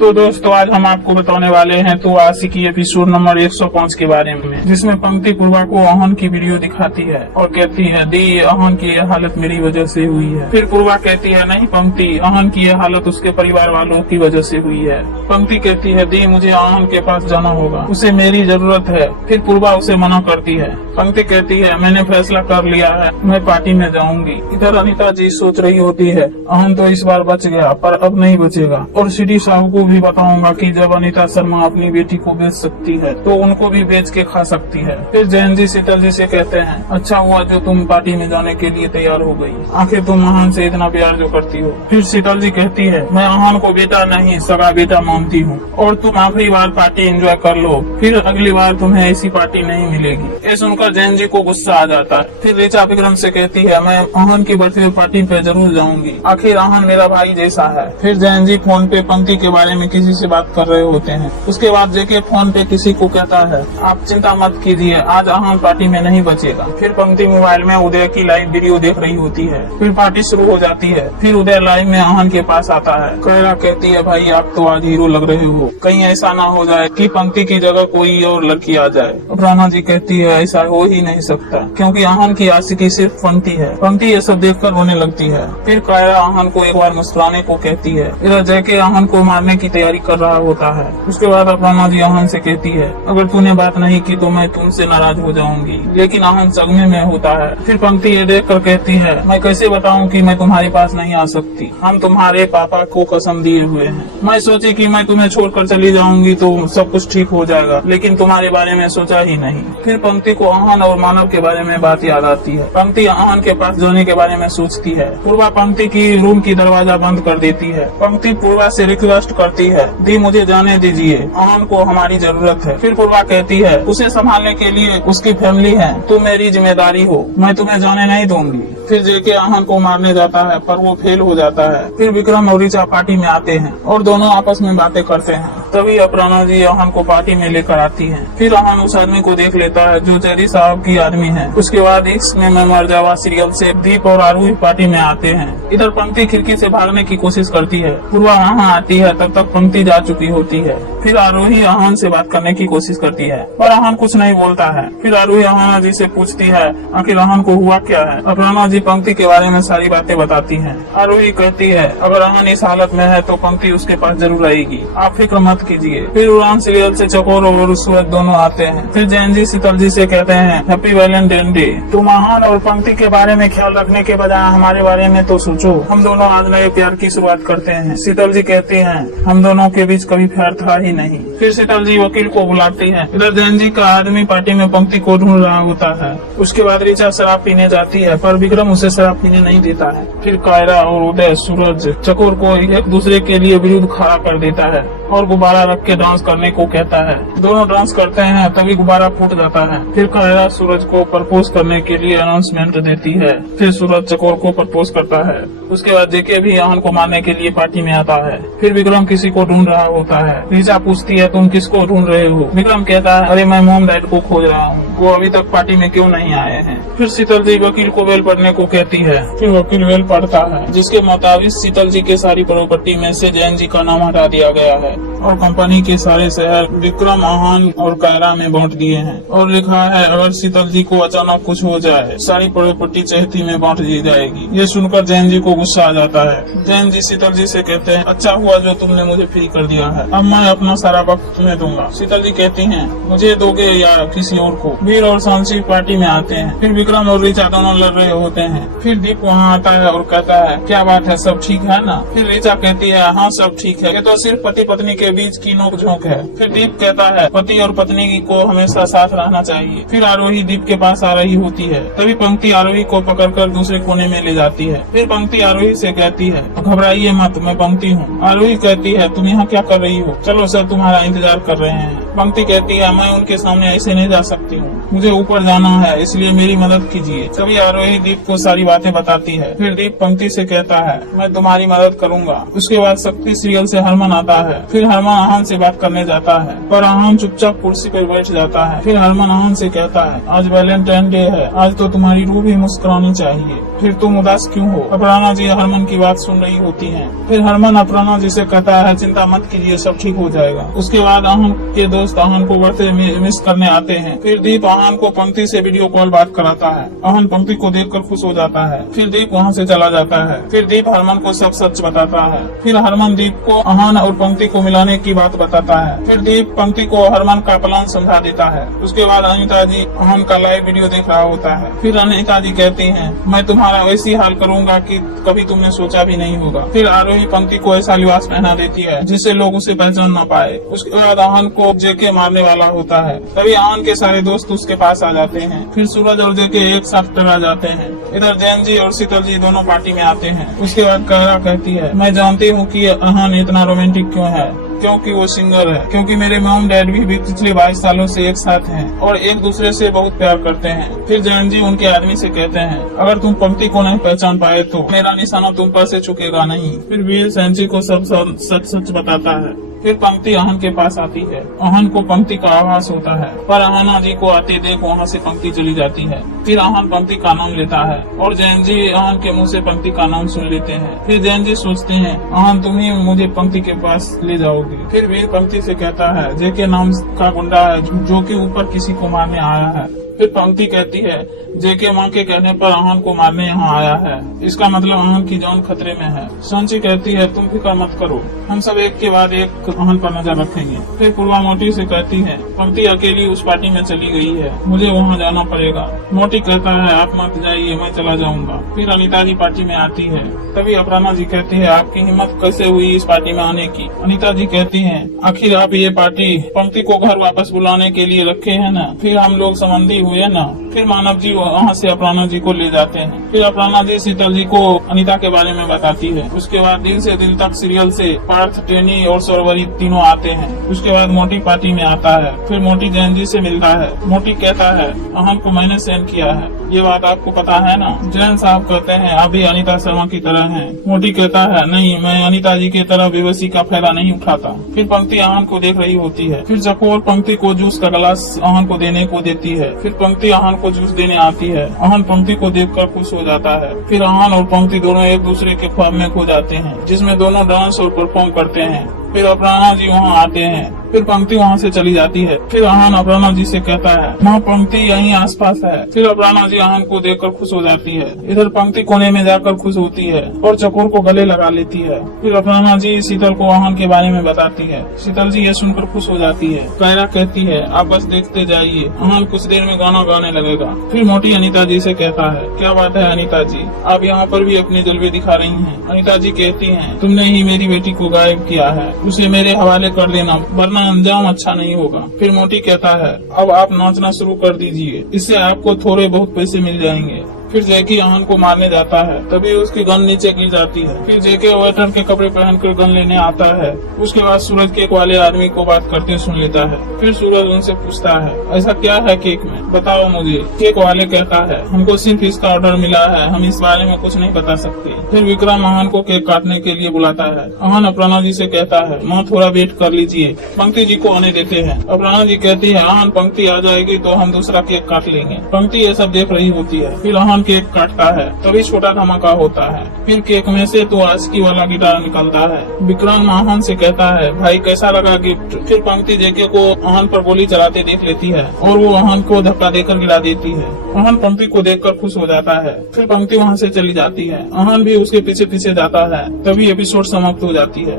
तो दोस्तों आज हम आपको बताने वाले हैं तो आशिकी एपिसोड नंबर 105 के बारे में, जिसमें पंक्ति पूर्वा को अहन की वीडियो दिखाती है और कहती है दी अहन की यह हालत मेरी वजह से हुई है। फिर पूर्वा कहती है नहीं पंक्ति, अहन की यह हालत उसके परिवार वालों की वजह से हुई है। पंक्ति कहती है दी मुझे अहन के पास जाना होगा, उसे मेरी जरूरत है। फिर पूर्वा उसे मना करती है। पंक्ति कहती है मैंने फैसला कर लिया है, मैं पार्टी में जाऊंगी। इधर अनीता जी सोच रही होती है अहन तो इस बार बच गया पर अब नहीं बचेगा, और सिटी साहब को भी बताऊंगा कि जब अनीता शर्मा अपनी बेटी को बेच सकती है तो उनको भी बेच के खा सकती है। फिर जैन जी शीतल जी से कहते हैं अच्छा हुआ जो तुम पार्टी में जाने के लिए तैयार हो गई, आखिर तुम अहन से इतना प्यार जो करती हो। फिर शीतल जी कहती है मैं अहन को बेटा नहीं सगा बेटा मानती हूँ और तुम आखिरी बार पार्टी एंजॉय कर लो, फिर अगली बार तुम्हें ऐसी पार्टी नहीं मिलेगी। ये सुनकर जैन जी को गुस्सा आ जाता है। फिर ऋचा विक्रम से कहती है मैं अहन की बर्थडे पार्टी पे जरूर जाऊंगी, आखिर अहन मेरा भाई जैसा है। फिर जैन जी फोन पे पंक्ति के बारे में किसी से बात कर रहे होते हैं। उसके बाद जेके फोन पे किसी को कहता है आप चिंता मत कीजिए, आज अहन पार्टी में नहीं बचेगा। फिर पंक्ति मोबाइल में उदय की लाइव वीडियो देख रही होती है। फिर पार्टी शुरू हो जाती है। फिर उदय लाइव में अहन के पास आता है। कैरा कहती है भाई आप तो आज हीरो लग रहे हो, कहीं ऐसा ना हो जाए कि पंक्ति की जगह कोई और लड़की आ जाए। राना जी कहती है ऐसा हो ही नहीं सकता क्योंकि अहन की आशिकी सिर्फ पंक्ति है। पंक्ति ये सब देखकर रोने लगती है। फिर कायरा अहन को एक बार मुस्कुराने को कहती है। इधर जैके अहन को मारने की तैयारी कर रहा होता है। उसके बाद राना जी अहन से कहती है अगर तूने बात नहीं की तो मैं तुमसे नाराज हो जाऊंगी, लेकिन अहन सदमे में होता है। फिर पंक्ति ये देख कर कहती है मैं कैसे बताऊं कि मैं तुम्हारे पास नहीं आ सकती, हम तुम्हारे पापा को कसम दिए हुए हैं। मैं सोची कि मैं तुम्हें छोड़कर चली जाऊंगी तो सब कुछ ठीक हो जाएगा, लेकिन तुम्हारे बारे में सोचा ही नहीं। फिर पंक्ति को अहन और मानव के बारे में बात याद आती है। पंक्ति अहन के पास जाने के बारे में सोचती है। पूर्वा पंक्ति की रूम की दरवाजा बंद कर देती है। पंक्ति पूर्वा से रिक्वेस्ट करती है दी मुझे जाने दीजिए, अहन को हमारी जरूरत है। फिर पूर्वा कहती है उसे संभालने के लिए उसकी फैमिली है, तुम मेरी जिम्मेदारी हो, मैं तुम्हें जाने नहीं दूंगी। फिर जेके अहन को मारने जाता है पर वो फेल हो जाता है। फिर विक्रम और ऋचा पार्टी में आते हैं और दोनों आपस में बातें करते हैं। तभी अपर्णा जी अहन को पार्टी में लेकर आती है। फिर अहन उस आदमी को देख लेता है जो चेरी साहब की आदमी है। उसके बाद इश्क में मैं मर जावा सीरियल से दीप और आरोही पार्टी में आते हैं। इधर पंक्ति खिड़की से भागने की कोशिश करती है। पूर्वा वहाँ आती है, तब तक पंक्ति जा चुकी होती है। फिर आरोही अहन से बात करने की कोशिश करती है पर अहन कुछ नहीं बोलता है। फिर आरोही अपर्णा जी से पूछती है आखिर अहन को हुआ क्या है। अपर्णा जी पंक्ति के बारे में सारी बातें बताती है। आरोही कहती है अगर अहन इस हालत में है तो पंक्ति उसके पास जरूर आएगी, आप फिक्र मत कीजिए। फिर उड़ान सीरियल से चकोर और सूरज दोनों आते हैं। फिर जैन जी शीतल जी से कहते हैं हैप्पी वैलेंटाइन डे, तुम अहन और पंक्ति के बारे में ख्याल रखने के बजाय हमारे बारे में तो सोचो, हम दोनों आज नए प्यार की शुरुआत करते हैं। शीतल जी कहती हैं हम दोनों के बीच कभी प्यार था ही नहीं। फिर शीतल जी वकील को बुलाती है। इधर जैन जी का आदमी पार्टी में पंक्ति को ढूंढ रहा होता है। उसके बाद ऋचा शराब पीने जाती है पर विक्रम उसे शराब पीने नहीं देता है। फिर कायरा और उदय सूरज चकोर को एक दूसरे के लिए विरुद्ध खड़ा कर देता है और गुब्बारा रख के डांस करने को कहता है। दोनों डांस करते हैं तभी गुब्बारा फूट जाता है। फिर कायरा सूरज को प्रपोज करने के लिए अनाउंसमेंट देती है। फिर सूरज चकोर को प्रपोज करता है। उसके बाद जेके भी अहन को मारने के लिए पार्टी में आता है। फिर विक्रम किसी को ढूंढ रहा होता है। ऋचा पूछती है तुम किसको ढूंढ रहे हो। विक्रम कहता है अरे मैं मॉम डैड को खोज रहा हूँ, वो अभी तक पार्टी में क्यों नहीं आए हैं। फिर शीतल जी वकील को वेल पढ़ने को कहती है। फिर वकील वेल पढ़ता है जिसके मुताबिक शीतल जी के सारी प्रॉपर्टी में से जैन जी का नाम हटा दिया गया है और कंपनी के सारे शहर विक्रम अहन और कायरा में बांट दिए हैं और लिखा है अगर शीतल जी को अचानक कुछ हो जाए सारी प्रॉपर्टी चहती में बांट दी जाएगी। ये सुनकर जैन जी को गुस्सा आ जाता है। जैन जी शीतल जी से कहते हैं अच्छा हुआ जो तुमने मुझे फ्री कर दिया है, अब मैं अपना सारा वक्त तुम्हें दूंगा। शीतल जी कहती हैं मुझे दोगे या किसी और को। वीर और सांची पार्टी में आते हैं। फिर विक्रम और ऋचा दोनों लड़ रहे होते हैं। फिर दीप वहाँ आता है और कहता है क्या बात है, सब ठीक है ना। फिर ऋचा कहती है हाँ सब ठीक है, ये तो सिर्फ पति पत्नी के बीच की नोक झोंक है। फिर दीप कहता है पति और पत्नी को हमेशा साथ रहना चाहिए। फिर आरोही दीप के पास आ रही होती है। तभी पंक्ति आरोही को पकड़कर दूसरे कोने में ले जाती है। फिर पंक्ति आरोही से कहती है घबराइए मत, मैं पंक्ति हूँ। आरोही कहती है तुम यहाँ क्या कर रही हो, चलो सर तुम्हारा इंतजार कर रहे हैं। पंक्ति कहती है मैं उनके सामने ऐसे नहीं जा सकती हूँ, मुझे ऊपर जाना है, इसलिए मेरी मदद कीजिए। तभी आरोही दीप को सारी बातें बताती है। फिर दीप पंक्ति से कहता है मैं तुम्हारी मदद करूंगा। उसके बाद शक्ति सीरियल से हरमन आता है। फिर हरमन आहान से बात करने जाता है, पर आहान चुपचाप कुर्सी पर बैठ जाता है। फिर हरमन आहान से कहता है आज वैलेंटाइन डे है, आज तो तुम्हारी रूह भी मुस्कुरानी चाहिए, फिर तुम उदास क्यों हो। अपर्णा जी हरमन की बात सुन रही होती हैं। फिर हरमन अपर्णा जी से कहता है चिंता मत कीजिए, सब ठीक हो जाएगा। उसके बाद आहान के दोस्त आहान को बर्थडे मिस करने आते हैं। फिर दीप आहान को पंक्ति से वीडियो कॉल बात कराता है। आहान पंक्ति को देखकर खुश हो जाता है। फिर दीप वहाँ से चला जाता है। फिर दीप हरमन को सब सच बताता है। फिर हरमन दीप को आहान और पंक्ति को मिलाने की बात बताता है। फिर दीप पंक्ति को हरमन का प्लान समझा देता है। उसके बाद अनिता जी आहान का लाइव वीडियो देख रहा होता है। फिर अनिता जी कहती है मैं तुम्हारा वैसी हाल करूंगा कि कभी तुमने सोचा भी नहीं होगा। फिर आरोही पंक्ति को ऐसा लिबास पहना देती है जिससे लोग उसे पहचान न पाए। उसके बाद आहान को जेके मारने वाला होता है। तभी आहान के सारे दोस्त उसके पास आ जाते हैं। फिर सूरज और जेके एक साथ टकरा जाते हैं। इधर जैन जी और शीतल जी दोनों पार्टी में आते हैं। उसके बाद कायरा कहती है मैं जानती हूँ कि आहान इतना रोमांटिक क्यों है, क्योंकि वो सिंगर है, क्योंकि मेरे मॉम डैड भी पिछले 22 सालों से एक साथ हैं और एक दूसरे से बहुत प्यार करते हैं। फिर जैन जी उनके आदमी से कहते हैं अगर तुम पंक्ति को नहीं पहचान पाए तो मेरा निशाना तुम पर से चुकेगा नहीं। फिर वीर सैन जी को सब सच बताता है। फिर पंक्ति आहान के पास आती है। आहान को पंक्ति का आभास होता है, पर आहाना जी को आते देख वहाँ से पंक्ति चली जाती है। फिर आहान पंक्ति का नाम लेता है और जैन जी आहान के मुंह से पंक्ति का नाम सुन लेते हैं। फिर जैन जी सोचते हैं आहान तुम ही मुझे पंक्ति के पास ले जाओगे। फिर वीर पंक्ति से कहता है जेके नाम का गुंडा है जो कि ऊपर किसी को मारने आया है। फिर पंक्ति कहती है जेके माँ के कहने पर आहान को मारने यहाँ आया है, इसका मतलब आहान की जान खतरे में है। सांची कहती है तुम फिक्र मत करो, हम सब एक के बाद एक आहान पर नजर रखेंगे। फिर पूर्वा मोटी से कहती है पंक्ति अकेली उस पार्टी में चली गई है, मुझे वहाँ जाना पड़ेगा। मोटी कहता है आप मत जाइए, मैं चला जाऊंगा। फिर अनिता जी पार्टी में आती है। तभी अपर्णा जी कहती है आपकी हिम्मत कैसे हुई इस पार्टी में आने की। अनिता जी कहती है आखिर आप ये पार्टी पंक्ति को घर वापस बुलाने के लिए रखे है ना, फिर हम लोग संबंधी हुए ना। फिर मानव जी वहाँ से अपर्णा जी को ले जाते हैं। फिर अपर्णा जी शीतल जी को अनिता के बारे में बताती है। उसके बाद दिल से दिल तक सीरियल से पार्थ, टेनी और सौरवरी तीनों आते हैं। उसके बाद मोटी पार्टी में आता है। फिर मोटी जैन जी से मिलता है। मोटी कहता है आहान को मैंने सेंड किया है, ये बात आपको पता है ना। जैन साहब कहते हैं आप भी अनिता शर्मा की तरह हैं। मोटी कहता है नहीं, मैं अनिता जी की तरह बेबसी का फायदा नहीं उठाता। फिर पंक्ति आहान को देख रही होती है। फिर चकोर पंक्ति को जूस का गिलास आहान को देने को देती है। फिर पंक्ति आहान को जूस देने आती है। आहान पंक्ति को देखकर खुश हो जाता है। फिर आहान और पंक्ति दोनों एक दूसरे के ख्वाब में खो जाते हैं, जिसमें दोनों डांस और परफॉर्म करते हैं। फिर अपर्णा जी वहाँ आते हैं। फिर पंक्ति वहाँ से चली जाती है। फिर आहान अपर्णा जी से कहता है माँ पंक्ति यहीं आसपास है। फिर अपर्णा जी आहान को देखकर खुश हो जाती है। इधर पंक्ति कोने में जाकर खुश होती है और चकोर को गले लगा लेती है। फिर अपर्णा जी शीतल को आहान के बारे में बताती है। शीतल जी ये सुनकर खुश हो जाती है। कायरा कहती है आप बस देखते जाइए, आहान कुछ देर में गाना गाने लगेगा। फिर मोटी अनिता जी से कहता है क्या बात है अनिता जी, आप यहाँ पर भी अपने जलवे दिखा रही हैं। अनिता जी कहती है तुमने ही मेरी बेटी को गायब किया है, उसे मेरे हवाले कर देना वरना अंजाम अच्छा नहीं होगा। फिर मोटी कहता है अब आप नाचना शुरू कर दीजिए, इससे आपको थोड़े बहुत पैसे मिल जाएंगे। फिर जैकी आहान को मारने जाता है। तभी उसकी गन नीचे गिर जाती है। फिर जेके वेटर के कपड़े पहनकर गन लेने आता है। उसके बाद सूरज केक वाले आदमी को बात करते सुन लेता है। फिर सूरज उनसे पूछता है ऐसा क्या है केक में, बताओ मुझे। केक वाले कहता है हमको सिर्फ इसका ऑर्डर मिला है, हम इस बारे में कुछ नहीं बता सकते। फिर विक्रम आहान को केक काटने के लिए बुलाता है। आहान अपर्णा जी से कहता है माँ थोड़ा वेट कर लीजिए, पंक्ति जी को आने देते हैं। अपर्णा जी कहती है आहान पंक्ति आ जाएगी तो हम दूसरा केक काट लेंगे। पंक्ति ये सब देख रही होती है। फिर आहान केक काटता है। तभी छोटा धमाका होता है। फिर केक में से तो आशिकी वाला गिटार निकलता है। विक्रम आहान से कहता है भाई कैसा लगा गिफ्ट। फिर पंक्ति जेके को आहान पर गोली चलाते देख लेती है और वो आहान को धक्का देकर गिरा देती है। आहान पंक्ति को देखकर खुश हो जाता है। फिर पंक्ति वहाँ से चली जाती है। आहान भी उसके पीछे पीछे जाता है। तभी एपिसोड समाप्त हो जाती है।